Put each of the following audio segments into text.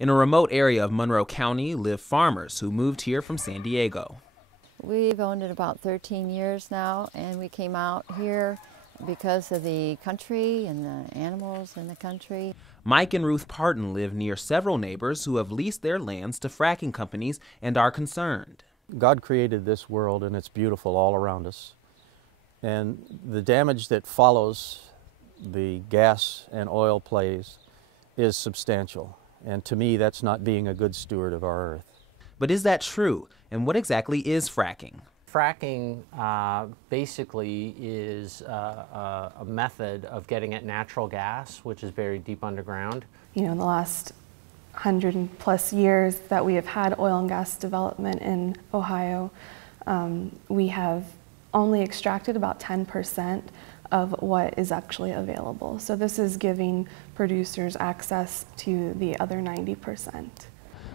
In a remote area of Monroe County live farmers who moved here from San Diego. We've owned it about 13 years now, and we came out here because of the country and the animals in the country. Mike and Ruth Parton live near several neighbors who have leased their lands to fracking companies and are concerned. God created this world and it's beautiful all around us. And the damage that follows the gas and oil plays is substantial. And to me, that's not being a good steward of our earth. But is that true? And what exactly is fracking? Fracking basically is a method of getting at natural gas, which is buried deep underground. You know, in the last 100+ years that we have had oil and gas development in Ohio, we have only extracted about 10% of what is actually available. So this is giving producers access to the other 90%.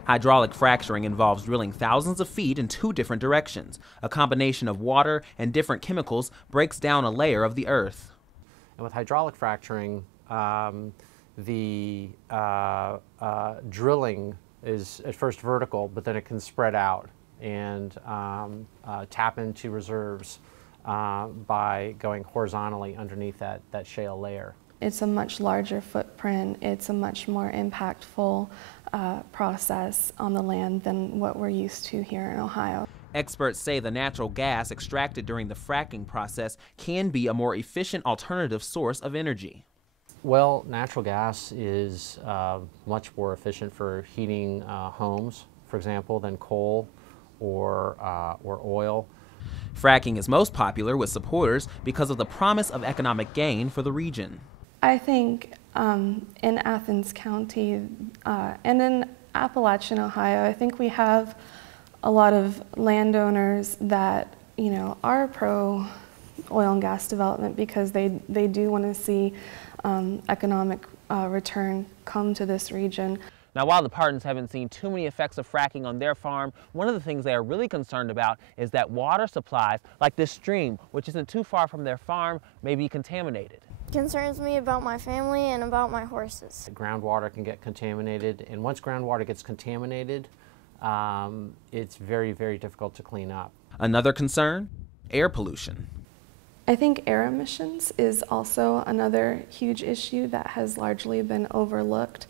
Hydraulic fracturing involves drilling thousands of feet in two different directions. A combination of water and different chemicals breaks down a layer of the earth. And with hydraulic fracturing, the drilling is at first vertical, but then it can spread out and tap into reserves by going horizontally underneath that shale layer. It's a much larger footprint. It's a much more impactful process on the land than what we're used to here in Ohio. Experts say the natural gas extracted during the fracking process can be a more efficient alternative source of energy. Well, natural gas is much more efficient for heating homes, for example, than coal or oil. Fracking is most popular with supporters because of the promise of economic gain for the region. I think in Athens County and in Appalachian, Ohio, I think we have a lot of landowners that, you know, are pro oil and gas development because they do want to see economic return come to this region. Now, while the Partons haven't seen too many effects of fracking on their farm, one of the things they are really concerned about is that water supplies, like this stream, which isn't too far from their farm, may be contaminated. Concerns me about my family and about my horses. Groundwater can get contaminated, and once groundwater gets contaminated, it's very, very difficult to clean up. Another concern? Air pollution. I think air emissions is also another huge issue that has largely been overlooked.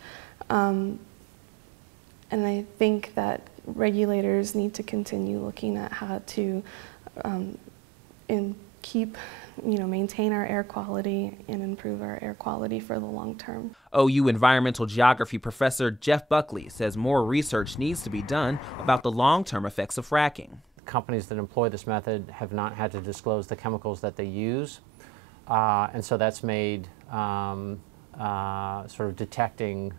And I think that regulators need to continue looking at how to maintain our air quality and improve our air quality for the long term. OU environmental geography professor Jeff Buckley says more research needs to be done about the long-term effects of fracking. Companies that employ this method have not had to disclose the chemicals that they use, and so that's made sort of detecting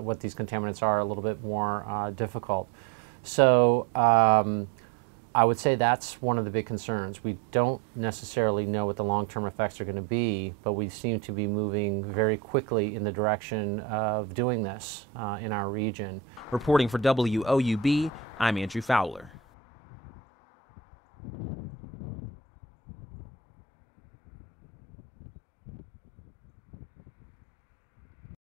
what these contaminants are a little bit more difficult. So I would say that's one of the big concerns. We don't necessarily know what the long-term effects are going to be, but we seem to be moving very quickly in the direction of doing this in our region. Reporting for WOUB, I'm Andrew Fowler.